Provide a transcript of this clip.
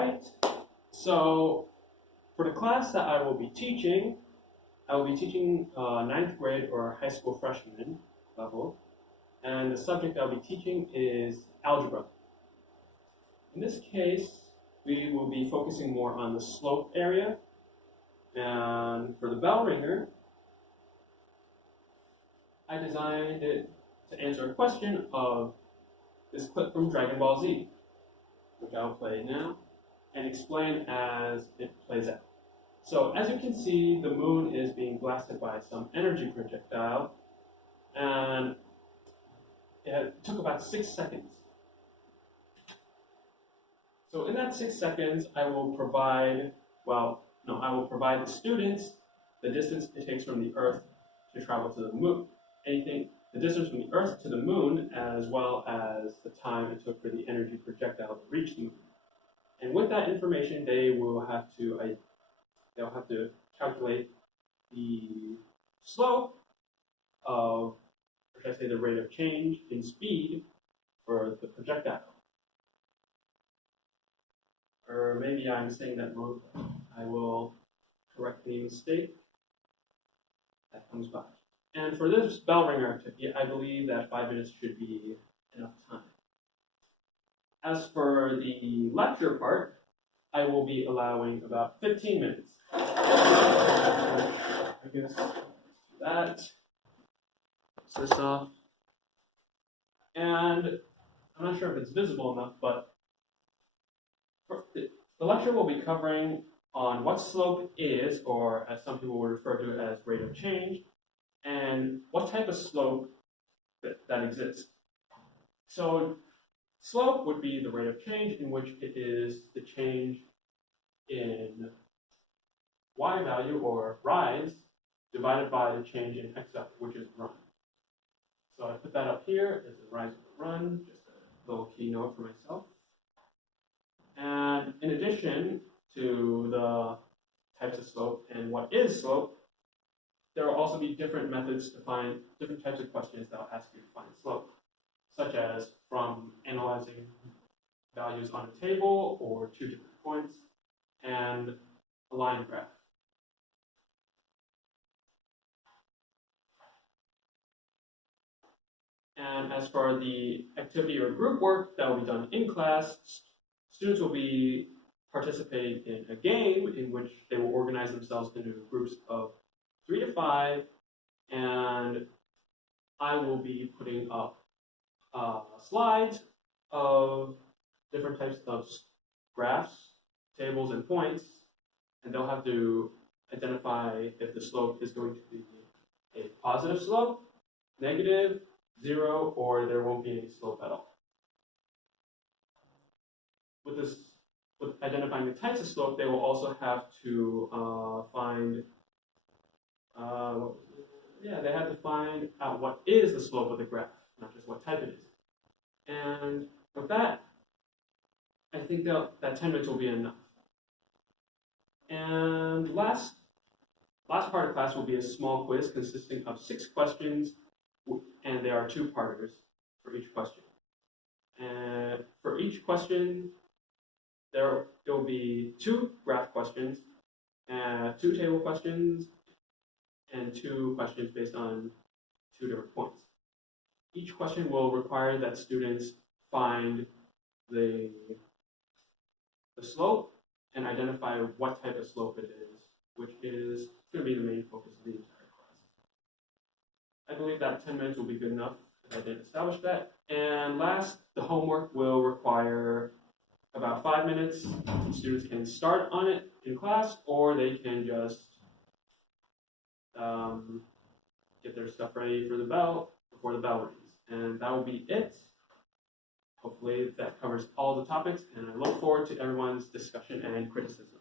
right. So for the class that I will be teaching ninth grade or high school freshman level, and the subject I'll be teaching is algebra. In this case, we will be focusing more on the slope area, and for the bell ringer, I designed it to answer a question of this clip from Dragon Ball Z, which I'll play now and explain as it plays out. So as you can see, the moon is being blasted by some energy projectile, and it took about 6 seconds. So in that 6 seconds, I will provide the students the distance it takes from the Earth to travel to the moon. The distance from the Earth to the moon, as well as the time it took for the energy projectile to reach the moon. And with that information, they'll have to calculate the slope of, or should I say the rate of change in speed for the projectile. Or maybe I'm saying that wrong. I will correct the mistake that comes by. And for this bell ringer activity, I believe that 5 minutes should be enough time. As for the lecture part, I will be allowing about 15 minutes. I guess that. Push this off. And I'm not sure if it's visible enough, but the lecture will be covering on what slope is, or as some people will refer to it as rate of change, and what type of slope that exists. So slope would be the rate of change, in which it is the change in y value, or rise, divided by the change in x value, which is run. So I put that up here as a rise or run, just a little keynote for myself. And in addition to the types of slope and what is slope, there will also be different methods to find different types of questions that will ask you to find slope, such as from analyzing values on a table or 2 different points, and a line graph. And as for the activity or group work that will be done in class, students will be participating in a game in which they will organize themselves into groups of 3 to 5, and I will be putting up slides of different types of graphs, tables, and points, and they'll have to identify if the slope is going to be a positive slope, negative, 0, or there won't be any slope at all. With identifying the types of slope, they will also have to find out what is the slope of the graph, not just what type it is. And with that, I think that 10 minutes will be enough. And last part of class will be a small quiz consisting of 6 questions, and there are 2-parters for each question. And for each question, there will be 2 graph questions, 2 table questions, and 2 questions based on 2 different points. Each question will require that students find the slope and identify what type of slope it is, which is going to be the main focus of the entire class. I believe that 10 minutes will be good enough if I did establish that. And last, the homework will require about 5 minutes. Students can start on it in class, or they can just get their stuff ready for the bell before the bell rings. And that will be it. Hopefully that covers all the topics, and I look forward to everyone's discussion and criticism.